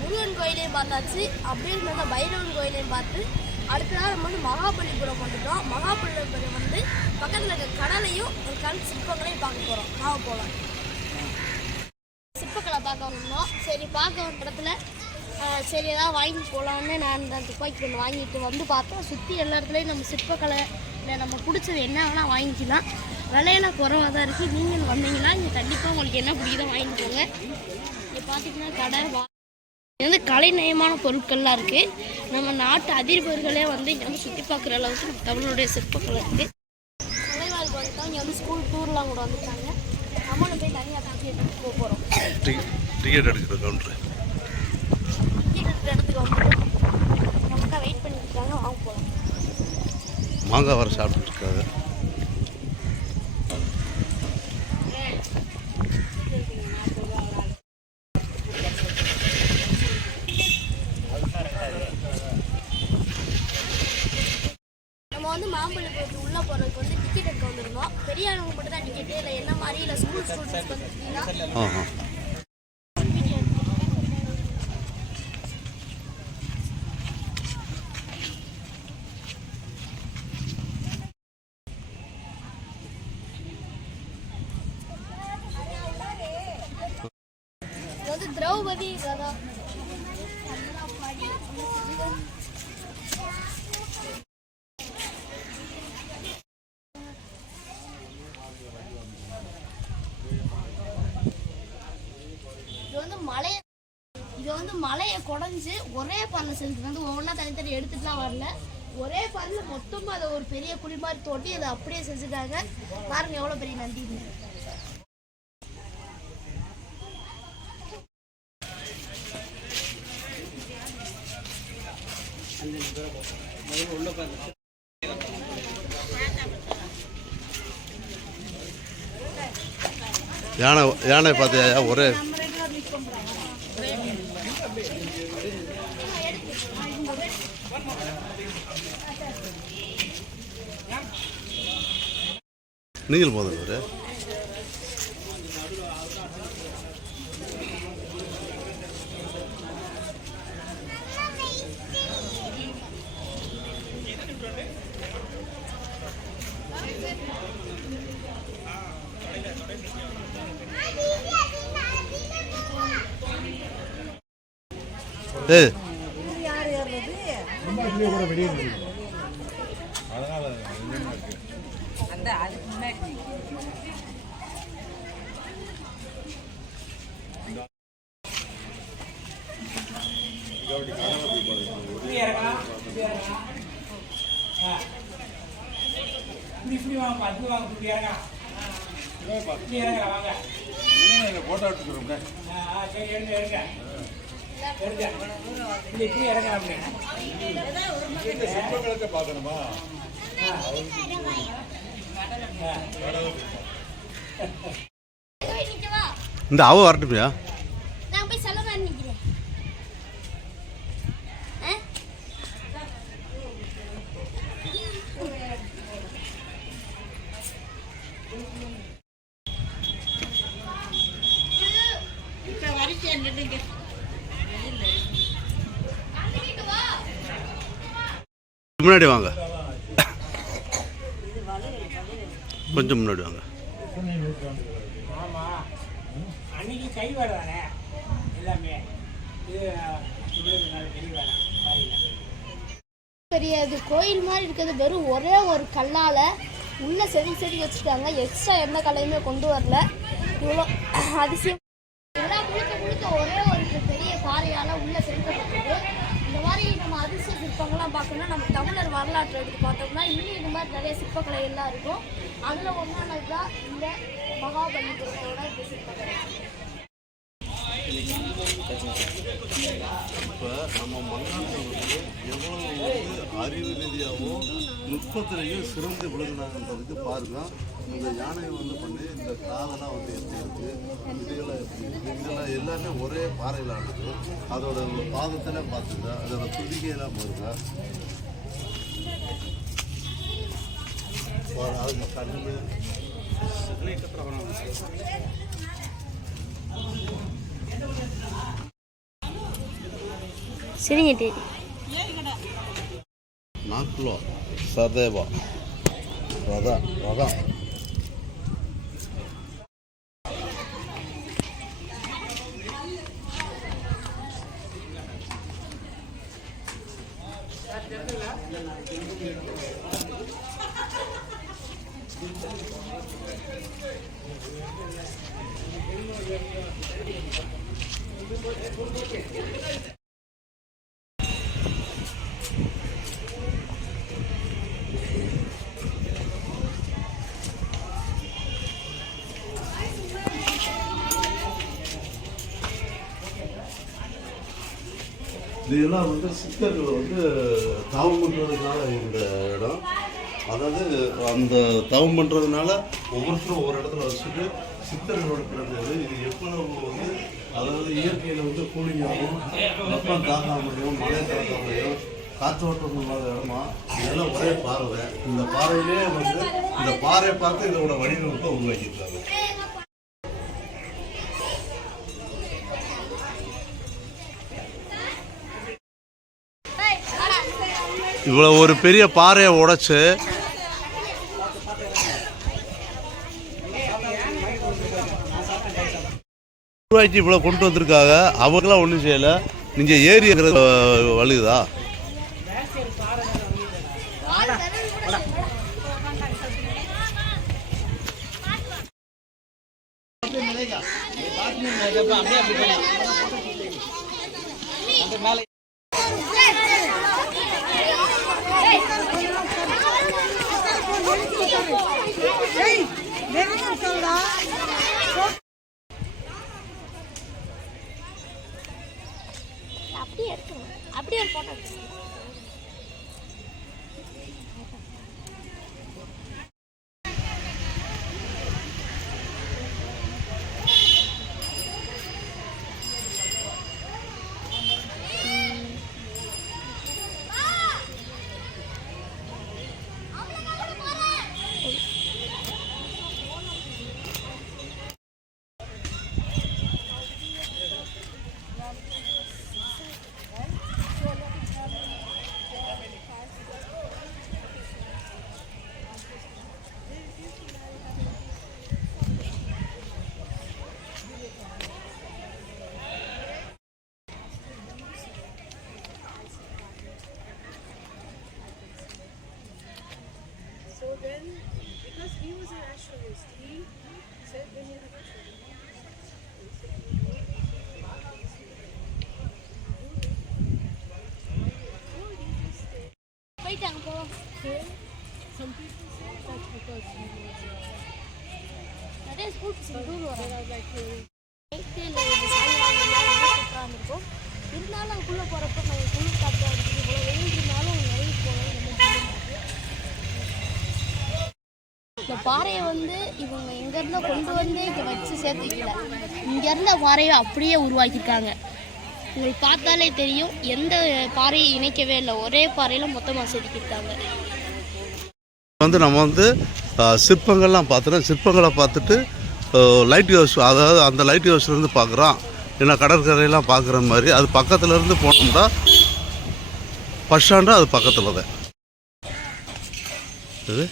முருகன் கோயிலையும் பார்த்தாச்சு. அப்படியே இருந்தால் பைரவன் கோயிலையும் பார்த்து அடுத்த நாள் நம்ம வந்து மகாபலிபுரம் வந்துட்டோம். மகாபலிபுரம் வந்து பக்கத்தில் இருக்க கடலையும் ஒரு கல் சிற்பங்களையும் பார்க்க போகிறோம் வாங்க போகலாம் சிற்பக்கலை பார்க்க வந்தோம் சரி பார்க்க வந்த இடத்துல சரி ஏதாவது வாங்கி போகலான்னு நான் அந்த துப்பாக்கி ஒன்று வாங்கிட்டு வந்து பார்த்தோம். சுற்றி எல்லா இடத்துலையும் நம்ம சிற்பக்கலை இல்லை நம்ம பிடிச்சது என்ன வேணால் வாங்கிக்கலாம். விலையெல்லாம் குறவாக தான் இருக்குது நீங்கள் வந்தீங்கன்னா இங்கே கண்டிப்பாக உங்களுக்கு என்ன பிடிக்குதோ வாங்கிக்கோங்க இங்கே பார்த்தீங்கன்னா கடை இது வந்து கலைநயமான பொருட்கள்லாம் இருக்குது நம்ம நாட்டு அதிபர்களே வந்து இங்கே வந்து சுற்றி பார்க்குற அளவுக்கு நம்ம தமிழுடைய சிற்பக்கலை இருக்குது கலைவாழ்க்கு வந்துட்டோம் இங்கே வந்து ஸ்கூல் டூர்லாம் கூட வந்துட்டாங்க. நம்மளும் போய் தனியாக தாக்கி எடுத்துட்டு போக போகிறோம் டிக்கெட் எடுக்கிற கவுண்டர் டிக்கெட் இடத்துக்கு வந்துட்டோம் நமக்காக வெயிட் பண்ணிட்டு இருக்காங்க. வாங்க போகலாம் மாங்காய் வர சாப்பிட்டுட்டு மாம்பழத்துக்கு உள்ளே போகிறதுக்கு வந்து டிக்கெட் எடுக்க வந்திருந்தோம். பெரியவங்க மட்டும் தான் டிக்கெட்டு இல்லை. என்ன மாதிரி இல்லை? ஸ்கூல் ஸ்டூடெண்ட்ஸ் வந்து திரௌபதி கதா இது வந்து மலையை இது வந்து மலையை ஒரே பல்ல செஞ்சு வந்து ஒவ்வொன்றா தனித்தனி எடுத்துட்டுலாம் வரல. ஒரே பல்ல மொத்தமாக அதை ஒரு பெரிய குழி மாதிரி தோட்டி அதை அப்படியே செஞ்சுட்டாங்க. பாருங்க எவ்வளோ பெரிய நந்தி யானை யானை பார்த்தியா? ஒரே நீங்கள் போதும் ஒரு ஏய் அந்த போட்டோ எடுத்துக்கிறோம் சரி எடுங்க எடுங்க எடுங்க இப்படி இப்படி இறங்க அப்படின்னு சிற்பங்களுக்கு பார்க்கணுமா இந்த அவ வரட்டுமையா நான் போய் செலவு நிற்கிறேன் முன்னாடி வாங்க. கொஞ்சம் முன்னாடி வாங்க. ஆமா அன்னைக்கு கை வேலை தானே எல்லாமே. இது இவ்வளவு நாள் பெரிய வேலை பாருங்க பெரிய இது கோயில் மாதிரி இருக்கிறது வெறும் ஒரே ஒரு கல்லால உள்ள செதுக்கி செதுக்கி வச்சுருக்காங்க. எக்ஸ்ட்ரா எந்த கல்லையுமே கொண்டு வரல. இவ்வளோ அதிசயம் இதெல்லாம் முழுக்க முழுக்க ஒரே ஒரு பெரிய பாறையால உள்ள செதுக்கப்பட்டது இந்த மாதிரி நம்ம அதிசய சிற்பங்கள்லாம் பார்க்கணும்னா நம்ம தமிழர் வரலாற்றை எடுத்து பார்த்தோம்னா இன்னும் இது மாதிரி நிறைய சிற்பக்கலை எல்லாம் இருக்கும். அதில் ஒன்றானது தான் இந்த மகாபலிபுரத்தோட இந்த சிற்பக்கலை. இப்போ நம்ம மன்னாட்டில் வந்து எவ்வளவு வந்து அறிவு ரீதியாகவும் நுட்பத்திலையும் சிறந்து விளங்குனாங்கன்றதுக்கு பாருங்க இந்த யானையை வந்து பண்ணி இந்த காதெல்லாம் வந்து எப்படி இருக்கு இதெல்லாம் எப்படி இதெல்லாம் எல்லாமே ஒரே பாறையில் ஆனது அதோட பாதத்தில் பார்த்துங்க அதோட துதிக்கையெல்லாம் பாருங்க பாரு, அது கண்ணு ശരിഞ്ഞിട്ട് നാട്ടിലോ? സദേവ. റഥ റഥ இதெல்லாம் வந்து சித்தர்கள் வந்து தவம் பண்ணுறதுனால இந்த இடம். அதாவது அந்த தவம் பண்ணுறதுனால ஒவ்வொருத்தரும் ஒவ்வொரு இடத்துல வச்சுட்டு சித்தர்களோட பிறந்தது. இது எவ்வளவு வந்து அதாவது இயற்கையில் வந்து கூலிங்காகவும் வெப்பம் தாக்காமலையும் மழை தாக்காமலையும் காற்றோட்டம் இல்லாத இடமா? இதெல்லாம் ஒரே பாறை இந்த பாறையிலே வந்து இந்த பாறையை பார்த்து இதோட வடிவமைப்பை உருவாக்கியிருக்காங்க. இவ்வளோ ஒரு பெரிய பாறையை உடைச்சு உருவாக்கி இவ்வளோ கொண்டு வந்திருக்காங்க. அவங்களாம் ஒன்றும் செய்யலை. நீங்கள் ஏரி இருக்கிறது வழுகுதா அப்படியே எடுக்கணும் அப்படியே ஒரு photo he was an astronomist, he said when he போயிட்டு அங்கே போவோம் some people say that's because he was நிறைய ஸ்கூல் பசங்க டூர் வராங்க uh, like இருந்தாலும் அதுக்குள்ளே போகிறப்ப நம்ம குளிர் காற்று அடிச்சு இவ்வளோ வெயில் இருந்தாலும் நிறைய போகலாம் நம்ம இந்த பாறையை வந்து இவங்க இங்கேருந்து கொண்டு வந்து இங்கே வச்சு சேர்த்து வைக்கல இங்கேருந்த பாறையை அப்படியே உருவாக்கியிருக்காங்க. உங்களுக்கு பார்த்தாலே தெரியும் எந்த பாறையை இணைக்கவே இல்லை. ஒரே பாறையில் மொத்தமாக செதுக்கியிருக்காங்க. வந்து நம்ம வந்து சிற்பங்கள்லாம் பார்த்துட்டோம் சிற்பங்களை பார்த்துட்டு லைட் ஹவுஸ் அதாவது அந்த லைட் ஹவுஸ்லேருந்து பார்க்குறோம். ஏன்னா கடற்கரையெல்லாம் பார்க்குற மாதிரி. அது பக்கத்துலேருந்து போனோம்னா பஸ் ஸ்டாண்டு அது பக்கத்தில் தான். இது?